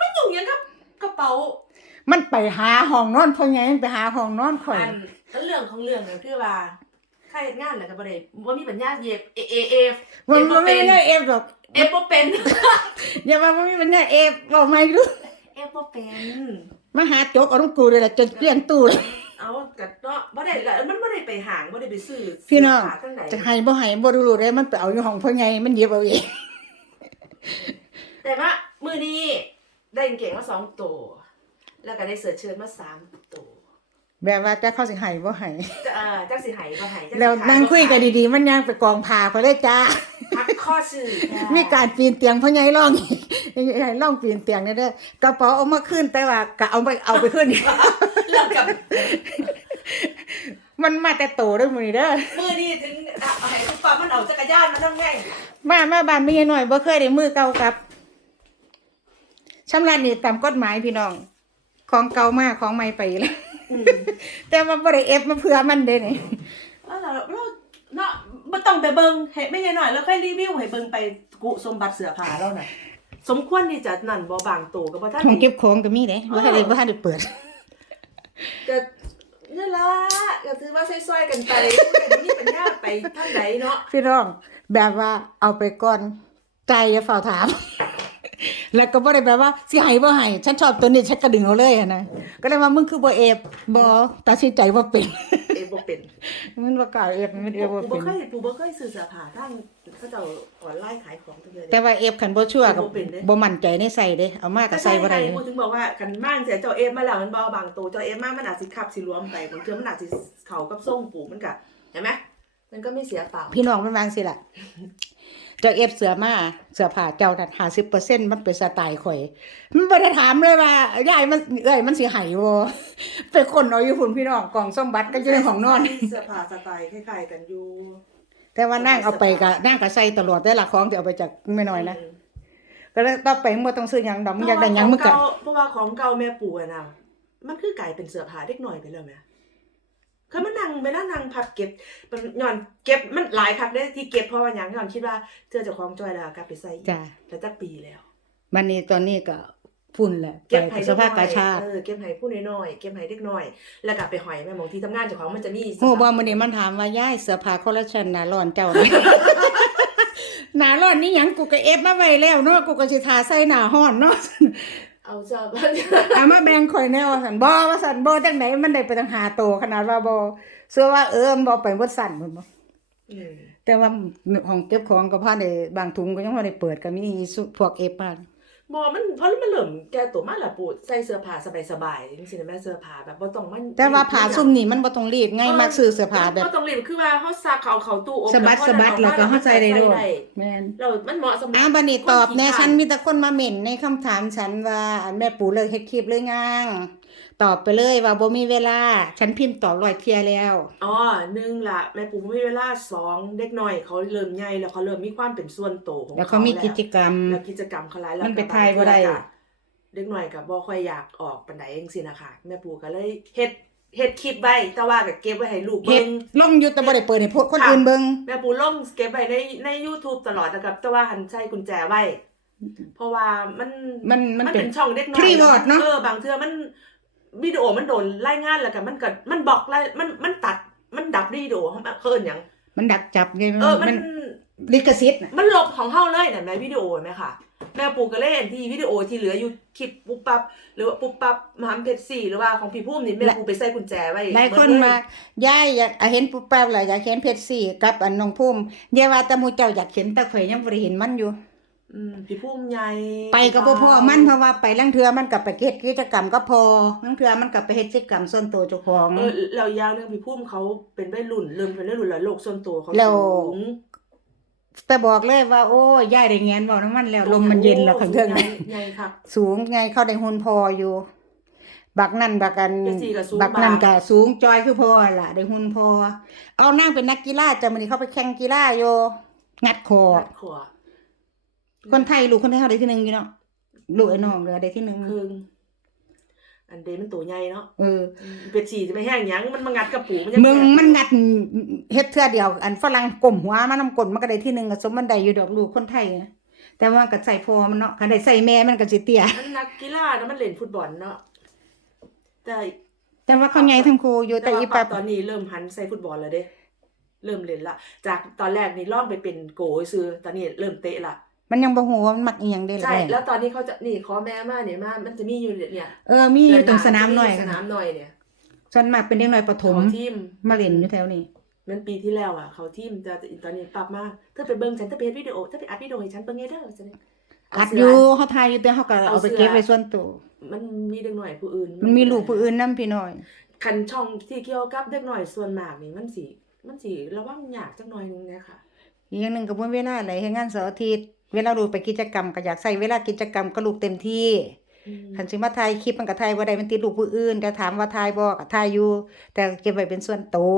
มันอยู่อย่างกับกระเป๋ามันไปหาห้องนอนพ่อใหญ่มันไปหาห้องนอนข่อย อันแล้วเรื่องของเรื่องก็คือว่าค่าเฮ็ดงานแล้วก็บ่ได้บ่มีปัญญาเย็บเอเอเอฟมันมันไม่ได้เอฟหรอกเอฟบ่เป็นอย่ามามันไม่เป็นได้เอฟบอกไม่รู้เอฟบ่เป็นมาหาโจกเอาลูกกูเลยแหละจนเกลี้ยงตู้เลยเอาก็เนาะบ่ได้แล้วมันบ่ได้ไปห้างบ่ได้ไปซื้อพี่น้องเสื้ผ้าจังใดจะให้บ่ให้บ่รู้เลยมันไปเอาอยู่ห้องพ่อใหญ่มันเหยียบเอาเองแต่ว่า มื้อนี้ได้กางเก่งมาสองตัวแล้วก็ได้เสื้อเชิ้ตมาสามตัวแบบว่าแต่เขาสิให้บ่ให้จะเอ่อจักสิให้บ่ให้จักสิแล้วขายนั่งคุยกันบ่ขดีๆ มันยังไปกองพาเขาเลยจ้าพักข้อชื่อจ้ะมีการปีนเตียงพ่อใหญ่ร้องให้ร้องปีนเตียงเนี่ยเด้อกระเป๋าเอามาขึ้นแต่ว่าก็เอาไปเอาไปขึ้นแล้วกับมันมาแต่โตเด้วยมื้อนี้เด้อมื้อนี้ถึงอะเอาให้ทุกปามันเอาจักรยานมาต้องไงมามาบ้านไม่ยายหน่อยบ่เคยได้มือเก่ากับ ชำระหนี้ตามกฎหมายพี่น้อง ของเก่ามากของใหม่ไปแล้วอืมแต่ว่าบ่ได้เอฟมาเพื่อมันเด้นี่เอาล่ะเราเนาะบ่ต้องไปเบิ่งให้ไม่ใช่หน่อยแล้วค่อยรีวิวให้เบิ่งไปกุสมบัติเสื้อผ้าแล้วน่ะ สมควรที่จะนั่นบ่บางตัวก็บ่ทันของเก็บของก็มีเด้บ่ทันได้บ่ทันได้เปิดก็นั่นล่ะก็ถือว่าซอยๆกันไปผู้ใดมีปัญญาไปทางใดเนาะพี่น้องแบบว่าเอาไปก่อนใจอย่าเฝ้าถาม แล้วก็บ่ได้แบบว่าสิให้บ่ให้ฉันชอบตัวนี้ฉันก็ดึงเอาเลยอะนะก็เลยว่ามึงคือบ่เอฟบ่ตัดสินใจบ่เป็น เอบ่เป็นมันบ่กล้าเอฟมันเอฟบ่กูเป็บ่นเคยกูบ่เคยซื้อเสื้อผ้าทางเขาเจ้าออนไลน์ขายของจังเลยแต่ว่าเอฟคันบ่ชั่วก็บ่เป็นเด้บ่มั่นใจในใส่เด้เอามาก็ใส่บ่ได้กูถึงบอกว่ากันม่านเสียเจ้าเอฟมาแล้วมันบ่บางตัวเจ้าเอฟมามันอาจสิขับสิรวมไปบางเทื่อมันอาจสิเข้ากับทรงปูมันก็เห็นไหมมันก็ไม่เสียเปล่าพี่น้องมันวาจังสิล่ะเจ้าเอฟเสือมาเสือผ้าเจ้านั่น50%มันเป็นสไตล์ข่อย มันบ่ได้ถามเลยว่ายายมันเอ้ยมันสิให้บ่ไปคนเอาอยู่พุ่นพี่น้องกล่องสมบัติก็อยู่ในห้องนอน เสื้อผ้าสไตล์คล้ายๆกันอยู่ แต่ว่านั่งเอาไปก็นั่งก็ใส่ตลอดได้ละของที่เอาไปจากไม่น้อยนะก็เลยต่อไปมึงบ่ต้องซื้อหยังดอกมึงอยากได้หยังมึงก็เพราะว่าของเก่าแม่ปู่อะนะมันคือกลายเป็นเสื้อผ้าเด็กหน่อยไปแล้วแม่ คือมันนั่งไปนั่งนั่งพับเก็บมันย้อนเก็บมันหลายครั้งได้ที่เก็บเพราะว่าหยังย้อนคิดว่าเจอเจ้าของจอยแล้วกลับไปใส่อีกจ้ะแต่จักปีแล้วบัดนี้ตอนนี้ก็พุ่นแหละเก็บไปให้สภาพกาชาติเออเก็บให้ผู้น้อยๆเก็บให้เด็กน้อย แล้วก็ไปหอยแม่หมองที่ทำงานเจ้าของมันจะมีโหบ่มื้อนี้มันถามว่ายายเสื้อผ้าคอลเลคชันหน้าร้อนเจ้านี่ หน้าร้อนนี่หยังกูก็เอฟมาไว้แล้วเนาะกูก็สิทาใส่หน้าร้อนเนาะ เอาเจ้าเอามาแบ่งข่อยแนวว่าซั่นบ่ว่าซั่นบ่จังไดมันได้ไปตั้งหาโตขนาดว่าบ่เชื่อว่าเออมันบ่ไปบ่สั่นพุ่นบ่อืมแต่ว่าห้องเก็บของก็พาได้บางถุงก็ยังบ่ได้เปิดก็มีสุพวกเอฟมา บอมันเพราะมันเหลิ่มแกตัวมาละปูใส่เสื้อผ้าสบายๆจริงๆนะแม่เสื้อผ้าแบบบ่ต้องมันแต่ว่าผ้าซุ่มนี่มันบ่ต้องรีดไงมักซื้อเสื้อผ้าแบบบ่ต้องรีบคือว่าเฮาซักเขาเขาตู้อบสะบัดล้วสะบัดแล้วก็เข้าใจได้ด้วยแม่นเรามันเหมาะสมอ้าวบัดนี้ตอบแน่ฉันมีแต่คนมาเม่นในคำถามฉันว่าอันแม่ปู่เลิกเฮ็ดคลิปหรือยัง ตอบไปเลยว่าบ่มีเวลา ฉันพิมพ์ตอบร้อยเที่ยแล้ว อ๋อหนึ่งละแม่ปู่มีเวลาสองเด็กน้อยเขาเริ่มใหญ่แล้วเขาเริ่มมีความเป็นส่วนโตวของแล้วเขาเขามีกิจกรรมแล้วกิจกรรมเขาหลายแล้วมันไปก็ถ่ายบ่ได้เทื่อก็เด็กน้อยก็บ่ค่อยอยากออกปานใดจังซี่นะคะแม่ปู่ก็เลยเฮ็ดเฮ็ดคลิปไว้แต่ว่าก็เก็บไว้ให้ลูกเฮ็เบิ่ดงลงอยู่แต่บ่ได้เปิดให้พวกคนค่ะอื่นเบิ่งแม่ปูลงเก็บไว้ในใน YouTube ตลอดนะครับแต่ว่าหันใช้กุญแจไว้เพราะว่ามันมันมันมันเป็เป็นนช่องเด็กน้อย Private เนอะเออบางเทื่อมัน วิดีโอมันโดนไล่งานแล้วกันมันก็มันบล็อกไล่มันมันตัดมันดับวิดีโอเคินอย่างมันดักจับไงเออมัมันนลิขสิทธิ์น่ะมันลบของเฮาเลยนะในวิดีโอเห็นไหมค่ะแม่ปูก็เล่นที่วิดีโอที่เหลืออยู่คลิปปุ๊บปั๊บหรือว่าปุ๊บปั๊บมหาเพชรสี่หรือว่าของพี่พุ่มนี่แม่ปูไปใส่กุญแจไว้หลายคนเบิดเลมายายอยากอะเห็นปุ๊บแป๊บแล้วอยากเห็นเพชรสี่กับอันน้องภูมิอย่าว่าแต่หมู่เจ้าอยากเห็นแต่ข่อยยังบ่ได้เห็นมันอยู่ อืมพี่พุ่มใหญ่ไปก็บ่พอมันเพราะว่าไปลังเทือมันก็ไปเฮ็ดกิจกรรมก็พอลังเทือมันก็ไปเฮ็ดกิจกรรมส่วนตัวเจ้าของเออเรายาวเรื่องพี่พุ่มเขาเป็นวัยรุ่นเริ่มเป็นวัยรุ่นแล้วโลกส่วนตัวเขาแล้วสูงแต่บอกเลยว่า โอ้ยยายได้แงนเว้าน้ำมันแล้วลมมันเย็นแล้วข้างเทิงใหญ่ใหญ่ค่ะสูงไงเข้าได้หุ่นพออยู่บักนั่นบักกันเจ็ดสี่ก็สูงบักนั่นบางก็สูงจอยคือพอล่ะ ได้หุ่นพอ เอานั่งเป็นนักกีฬาจะมื้อนี้เขาไปแข่งกีฬาอยู่งัดคอนัดขวา คนไทยลูกคนไทยเขาได้ที่หนึ่งอยู่เนาะลูกไอ้น้องเลยได้ที่หนึ่งครึ่งอันเดมันตัวใหญ่เนาะเออเป็ดฉี่จะไม่แห้งหยังมันมางัดกระปูมันมึงมันงัดเฮ็ดเทื่อเดียว อันฝรั่งกลมหัวมันน้ำกลนมันก็ได้ที่หนึ่งก็สมมันได้อยู่ดอกลูกคนไทยนะแต่ว่าก็ใส่พอมันเนาะคันได้ใส่แม่มันก็สิเตี้ยมันนักกีฬานะมันเล่นฟุตบอลเนาะแต่แต่ว่าเขาใหญ่ทั้งคู่อยู่แต่แต่อีว่าปัปับบตอนนี้เริ่มหันใส่ฟุตบอลแล้วเด้เริ่มเล่นละจากตอนแรกนี่ล่องไปเป็นโกซื้อตอนนี้เริ่มเตะละ มันยังบ่ฮู้ว่ามันมักอีหยังได้ใช่แล้แล้วตอนนี้เขาจะนี่ขอแม่มาเนี่ยมามันจะมีอยู่เนี่ยเออมีอยู่ตรงสนามหน่อยสนามหน่อยเนี่ยส่วนมากเป็นเด็กน้อยประถมเขาทีมมาเล่นอยู่แถวนี้มันปีที่แล้วอะ เขาทีมแต่ตอนนี้ปรับมาเธอไปเบิ่งฉันเธอไปเฮ็ดวิดีโอเธอไปอัดวิดีโอให้ฉันเบิ่งไงเด้อจะได้ อัดเสื้อยู่เฮาถ่ายอยู่แต่เฮาก็เอาเอาไปเสื้อ เก็บไว้ส่วนตัวมันมีเด็กหน่อยผู้อื่นมันมีลูกผู้อื่นนํพี่น้อย คันช่องที่เกี่ยวกับเด็กหน่อยส่วนมากนี่มันสิมันสิระวังยากจักหน่อยนึงนะคะอีกอย่างหนึงก็บ่มีเวลาไหลเฮ็ดงานเสาร์อาทิตย์ เวลาลูกไปกิจกรรมก็อยากใส่เวลากิจกรรมกับลูกเต็มที่อืมคันสิมาถ่ายคลิปมันก็ถ่ายบ่ได้มันติดลูกผู้อื่นแต่ถามว่าถ่ายบ่ก็ถ่ายอยู่ แต่เก็บไว้เป็นส่วนตัว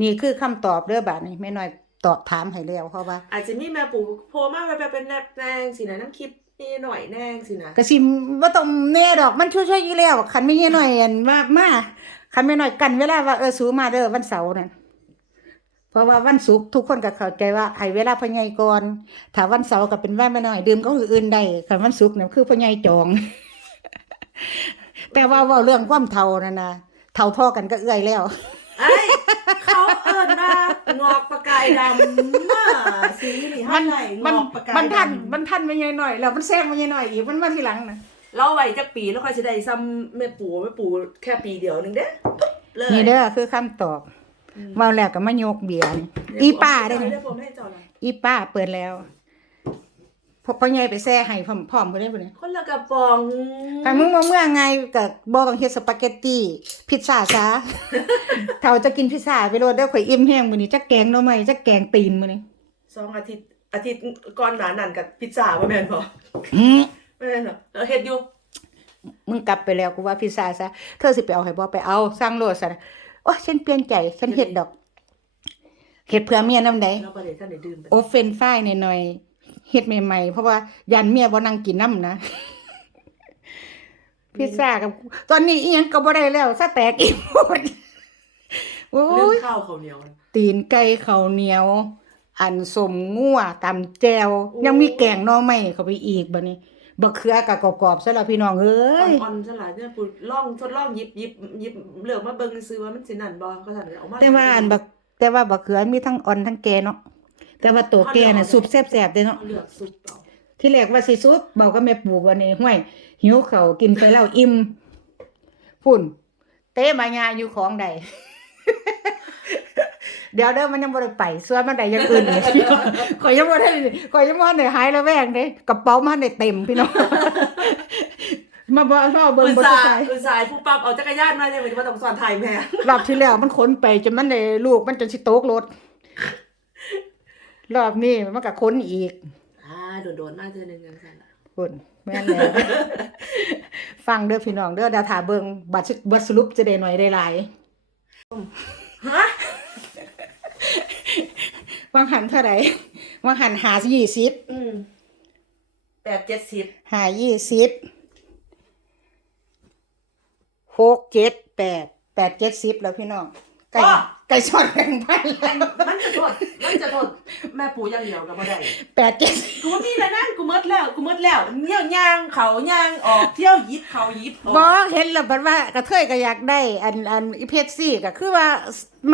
นี่คือคำตอบเด้อบัดนี้แม่น้อยตอบถามให้แล้วเพราะว่า อาจจะมีแม่ปู่โผล่มาแบบเป็นแนบแนงสินะน้ำคลิปนี่หน่อยแนงสินะก็สิบ่ต้องแน่ดอกมันช่วยๆอยู่แล้วคันไม่เฮ็ดหน่อยอันว่ามาคันแม่น้อยกันเวลาว่าเออสูมาเด้อวันเสาร์นั่น เพราะว่าวันศุกร์ทุกคนก็เข้าใจว่าให้เวลาพ่อใหญ่ก่อนถ้าวันเสาร์ก็เป็นวันแม่น้อยดื่มก็อื่นได้คันวันศุกร์เนี่ยคือพ่อใหญ่จอง แต่ว่าเว้าเรื่องความเฒ่านั่นน่ะเฒ่าเท่อกันก็เอื้อยแล้วไอ้ยเขาเอิ้นว่างอกประกายดำมาสีนี่ให้ไหนงมันอกประกายมันทันดำมันทันไม่ใหญ่หน่อยแล้วมันแซงไม่ใหญ่หน่อยอีกมันมาทีหลังนะเราไว้จักปีแล้วค่อยสิได้ซ้ำแม่ปู่แม่ปู่แค่ปีเดียวหนึงเด้ปุ๊บเลยนี่เด้อคือคำตอบ เว้าแล้วก็มาโยกเบียร์นี่อีป้าได้อนี่เดี๋ยวผมให้เจ้าหน่อยอีป้าเปิดแล้วพอพ่อใหญ่ไปแซ่ให้พร้อมพร้อมกันได้บ่เนี่ยคนละกระป๋องถ้ามึงบ่เมื่อไงก็บ่ต้องเฮ็ดสปาเกตตี้พิซซ่าซะถ้าจะกินพิซซ่าไปโลดเด้อข่อยอิ่มแห้งมื้อนี้จักแกงหน่อไม้จักแกงตีนมื้อนี้สองอาทิตย์อาทิตย์ก่อนหน้านั้นกับพิซซ่าบ่แม่นบ่อืมไม่แม่นเหรอเราเฮ็ดอยู่มึงกลับไปแล้วกูว่าพิซซ่าซะเธอสิไปเอาให้บ่ไปเอาสั่งโลดซะ โอ้ฉันเปลี่ยนใจฉันเฮ็ดดอกเฮ็ดเพื่อเมียนำใดเราบ่ได้ทันได้ดื่มไปโอเฟรนฟรายหน่อยๆเฮ็ดใหม่ๆ เพราะว่ายันเมียบ่นั่งกินน้ำนะ พิซซ่ากับ ตอนนี้อีหยังก็บ่ได้แล้วซะแตกอีกหมดโอ้เรื่องยข้าวข้าวเหนียวนะ ตีนไก่ข้าวเหนียว อันสมงัวตำแจวโอ้ยังมีแกงหน่อไม้เข้าไปอีกบัดนี้ บักเขือกับกรอบๆซะแล้วพี่น้องเอ้ยอ่อนๆซะหลายเนี่ยปู่ลองทดลองหยิบหยิบหยิบเลือกมาเบิ่งซื้อว่ามันสินั่นบ่ก็สั่นเอามาแต่ว่าอันบักแต่ว่าบักเขือมีทั้งอ่อนทั้งแก่เนาะแต่ว่าตัวแก่น่ะซุปแซ่บๆเด้เนาะเลือกซุปเอาที่แรกว่าสิซุปเบาก็แม่ปู่วันนี้ห้วยหิวเขาวกินไปแล้วอิ่มพุ่น เต้มายาอยู่ของใด เดี๋ยวเด้อมันยังบ่ได้ไปส่วนมันได้อย่างอื่นอีกข่อยยังบ่ได้ข่อยยังบ่ได้หายแล้วแวงเด้กระเป๋ามันได้เต็มพี่น้องมาบ่มาเอาเบิ่งอุตบ่ส่าได้ห์อุตส่าห์ผู้ปั๊บเอาจักรยานมาเนี่ยมันว่าต้องสอนถ่ายแม่รอบที่แล้วมันขนไปจนมันได้ลูกมันจนสิตกรถรอบนี้มันก็ขนอีก อ่าโดนๆมาเทื่อนึงจังซั่นล่ะคุณแม่นแล้วฟังเด้อพี่น้องเด้อดาถาเบิงบัตรบัตรสรุปจะได้หน่อยได้หลายฮะ วางหันเท่าไหร่วางหันหายี่สิบอืม8 70หายี่สิบหกเจ็ดแปดแปดเจ็ดสิบแล้วพี่น้องไก่อ้อไก่ชอดแบ่งพันแล้วมันจะโทษมันจะโทษแม่ปู่อย่างเดียวก็บ่ได้แปดเจ็ดกูบ่มีแล้วนั่นกูหมดแล้วกูหมดแล้วเที่ยวย่างเขาย่างออกเที่ยวยิบเขายิบอบออกเห็นแล้วบัดว่ากระเทยก็อยากได้ อันอันอีเพชรซี่ก็คือว่า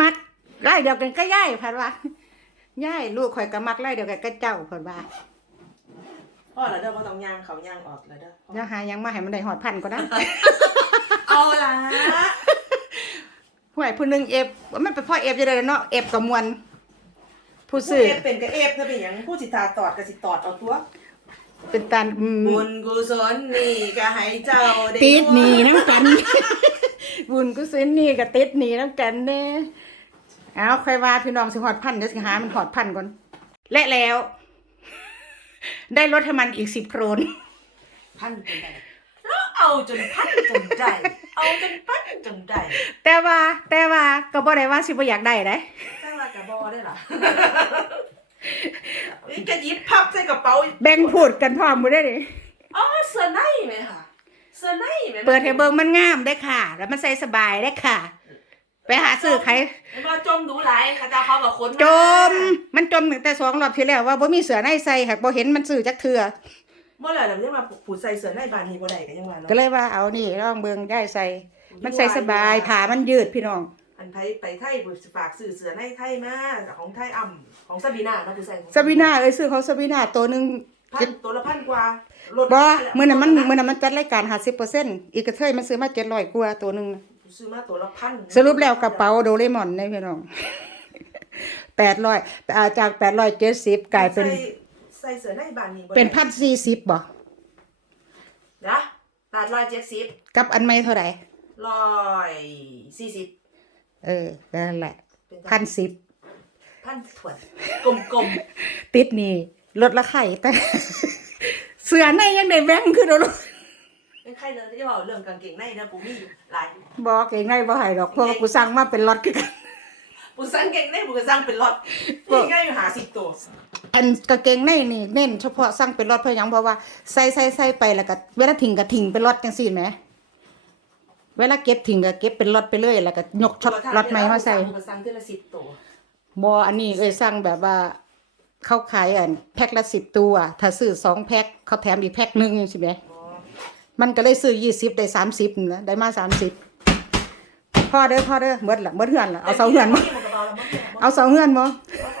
มักไล่เดียวกันก็ย่ายพันว่า ย่ายลูกข่อยก็มักไล่เดียวกันก็เจ้าพันว่าพ่อแล้วเด้อบ่ต้องย่างเขาย่างออกแล้วเด้ออย่าหายังมาให้มันได้หอดพันก็ได้ เอาล่ะห่วยผู้หนึงเอฟมันเป็นพ่อเอฟจะได้เนาะเอฟกับมวลผู้ผู้ซื้อเอฟเป็นกับเอฟถ้าเป็นหยังผู้สิตาตอดก็สิตอดเอาตัว เป็นตาอืมบุญกุศลนี่ก็ให้เจ้าได้ติดหนีน้ำกัน บุญกุศลนี่กับติดหนีน้ำกันเน่ เอาใครว่าพี่น้องสิหอดพันเดี๋ยวสิหามันหอดพันก่อน และแล้ว ได้ลดให้มันอีกสิบโครนพันจนได้แล้วเอาจนพันจนได้เอาจนพันจนได้แต่ว่า แต่ว่าก็บ่ได้ว่าสิบ่อยากได้เด้แต่ว่ากะบ่ได้ล่ะนี่ก็หยิบพับใส่กระเป๋าแบ่งพูดกันพร้อมบ่ได้ดิอ๋อเสื้อในไหมค่ะเสื้อในไหมเปิดให้เบิ่งมันงามได้ค่ะ แล้วมันใส่สบายได้ค่ะ ไปไปหาซื้อใครมันว่าจมดูหลายเขาจะเขากับคนมาจม มันจมตั้งแต่สองรอบที่แล้วว่าบ่มีเสือในใส่หักบ่เห็นมันซื้อจักเทื่อเมื่อไหร่เราจะมาผูดใส่เสื้อในบ้านนี้บ่ได้กันยังว่าเนาะก็เลยว่าเอานี่ลองเบิ่งได้ใส่ มันใส่สบายผ้ามันยืดพี่น้อง อันไทยไปไทยบุฝากสื่อเสือในไทยมาจากของไทยอ่ำของซาบีนามาดูใส่ของซาบีนาเอ้ยซื้อเขาซาบีนาตัวหนึงพันตัวละพันกว่าลดบ่มื้อนั้นมันมื้อนั้นมันจัดรายการ50%อีกกระเทยมันซื้อมา700กว่าตัวหนึงน่ะ ซื้อมาตัวละพันสรุปแล้วกระเป๋าโดเรมอนในพี่น้อง800อ่าจาก870กลายเป็น ใส่ใส่เสือในบ้านนี้บ่ได้เป็น1,040บ่นะตาดร้อยเจ็ดสิบกับอันใหม่เท่าไหร่ร้อยสี่สิบเออนั่นแหละเป็นพันสิบพันถ้วนกลมกลมติดหนี่ลดละไข่แต่ เสือในยังได้แบงค์คือโดนๆ เป็นใครเลยที่บอกเรื่องกางเกงในนะปูมีอยู่หลายบอกเองไงบ่ให้ดอกเพราะว่ากูสั่งมาเป็นล็อตคือกันปูสั่งเกงในปูก็สั่งเป็นล็อตบ่นี่ง่ายอยู่หาสิบตัวอันกางเกงในนี่เน้นเฉพาะสั่งเป็นล็อตเพราะหยังเพราะว่าใส่ใส่ใส่ไปแล้วก็เวลาทิ้งก็ทิ้งเป็นล็อตจังซี่แหมเวลาเก็บทิ้งก็เก็บเป็นล็อตไปเลยแล้วก็ยกช็อตล็อตใหม่มาใส่ปูก็สั่งเทื่อละสิบตัวบ่อันนี้เอ้ยสั่งแบบว่าเขาขายอันแพ็คละ10ตัว ถ้าซื้อสองแพ็คเขาแถมอีกแพ็คหนึงใช่ไหมอ๋อ มันก็เลยซื้อยี่สิบได้สามสิบนะได้มาสามสิบพ่อเด้อพ่อเด้อเมื่อละเมื่อเฮือนละเอาเสาเฮือนมามันก็เบาแล้วมั้งเอาเสาเฮือนมาเอา